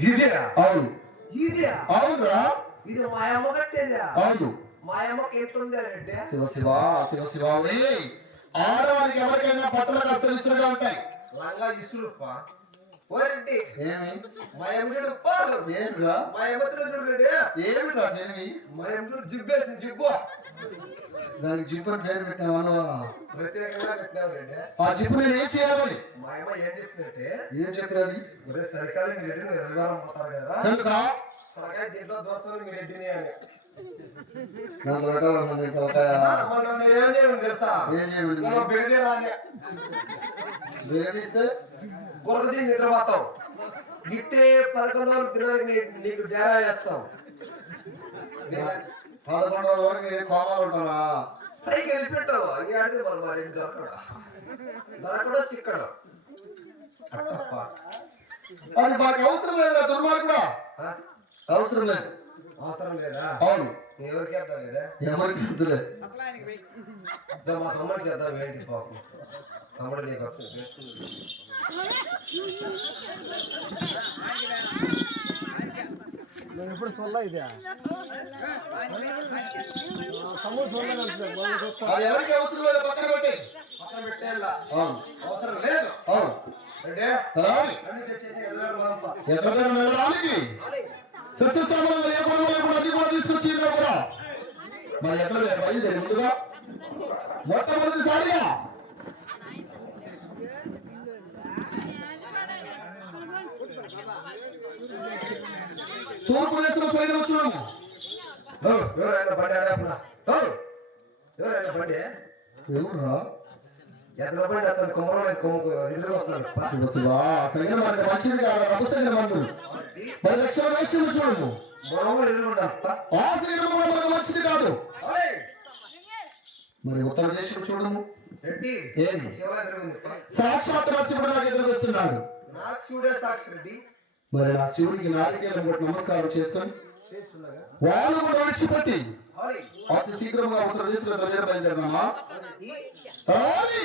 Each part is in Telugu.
ఇదే. అవును. ఇదే. అవునురా. ఇది మా అమ్మ అవును. మా అమ్మకి ఎంత ఉంది రెడ్డి శివ శివ శివ శివ. ఆడవారికి ఎవరికైనా బట్టలు కాస్త విసురుగా ఉంటాయి. లంగా ఇసురుప్ప. ఏమి? మా అమ్మ చూడు పాలు ఏమిరా? మా ఏమిరా దేవి మా అమ్మ చూడు జిబ్బేసింది జిబ్బు. దానికి అని పేరు పెట్టినావా ప్రత్యేకంగా పెట్టినావు రెడ్డి ఆ జిప్పు నేను ఏం చేయాలి మా అమ్మ ఏం చెప్తుందంటే ఏం ఒరే సరికాలం రెడ్డి ఎల్వారం పోతారు కదా. దీంట్లో మీ రెడ్డిని అని. ఏం చేయను తెలుసా? ఏం అని వేధిస్తే గుర్రది నిద్రపోతాం గిట్టే పదకొండు తినడానికి నీ- నీకు డేరా చేస్తాం పదకొండు రోజుల వరకు కోమాలు ఉంటానా పైకి వెళ్ళిపెట్టు అది ఆడితే వాళ్ళు మా రెడ్డి దొరకడు? దొరకడు సిక్కడు. అది మాకు అవసరం లేదురా దుర్మార్గుడా? అవసరం లేదు. అవసరం లేదా? అవును. ఎవరికి లేదా? ఎవరికి మా తమ్ముడికి వేద్దాం ఏంటి పాపం? తమ్ముడు నీకు వచ్చింది నేను ఎప్పుడు సొల్ల ఇదే? తమ్ముడు ఎవరికి అవసరం పక్కన పెట్టి పక్కన పెట్టేలా. అవసరం లేదు. అది కూడా తీసుకొచ్చి ఇందులో కూడా. మరి ఎక్కడ లేదు బయలుదేరి ముందుగా. మొట్టమొదటిసారిగా తూర్పు దేశంలో సైతం వచ్చున్నాము ఎవరైనా బండి ఆడేపునా ఎవరైనా బండి ఎవరురా బండి అతను ఎదురు మనకి మంచిది కాదు మందు మరి లక్షల వేసి చూడము మామూలు ఎదురుకుండా ఆ శరీరం కూడా మనకు మంచిది కాదు మరి ఉత్తర దేశం చూడము రెడ్డి సాక్షాత్ ఎదురుకొస్తున్నాడు మరి నా శివుడికి నారికేలం కొట్టి నమస్కారం చేసుకొని వాళ్ళు కూడా విడిచిపెట్టి అతి శీఘ్రంగా ఉత్తర తొలగి బయలుదేరదామా ఈ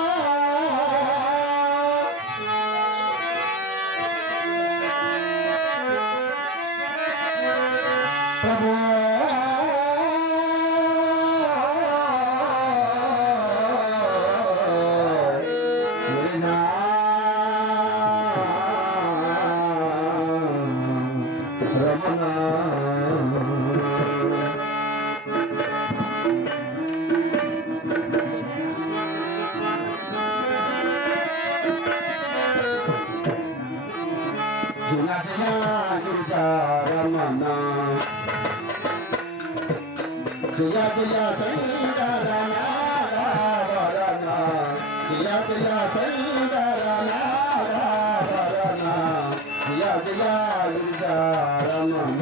జయ జయ శంకరనారాయణ జయ జయ శంకరనారాయణ జయ జయ గిరిజారమణ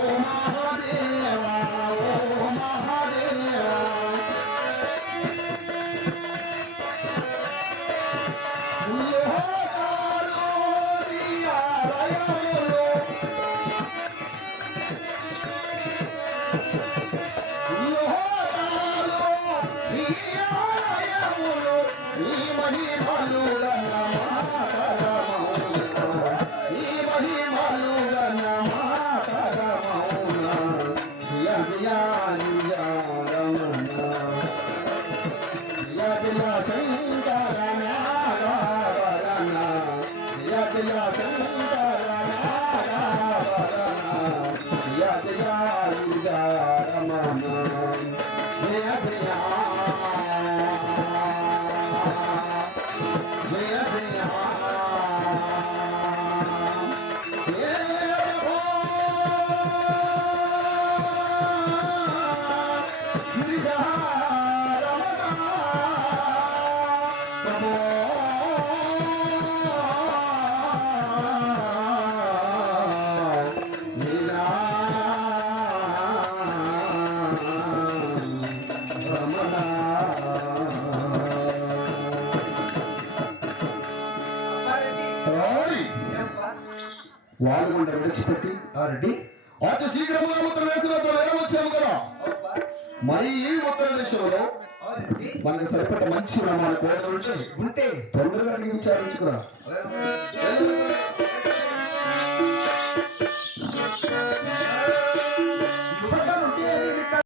Hallelujah. విడిచిపెట్టి ఆ రెడ్డి. అతి శీఘ్రముగా ఉత్తరదేశంలో వచ్చాము కదా? మరి ఈ ఉత్తరదేశంలో మనకి సరిపడ్డ మంచి రామాల కోరిక ఉంటే. తొందరగా విచారించుకురా.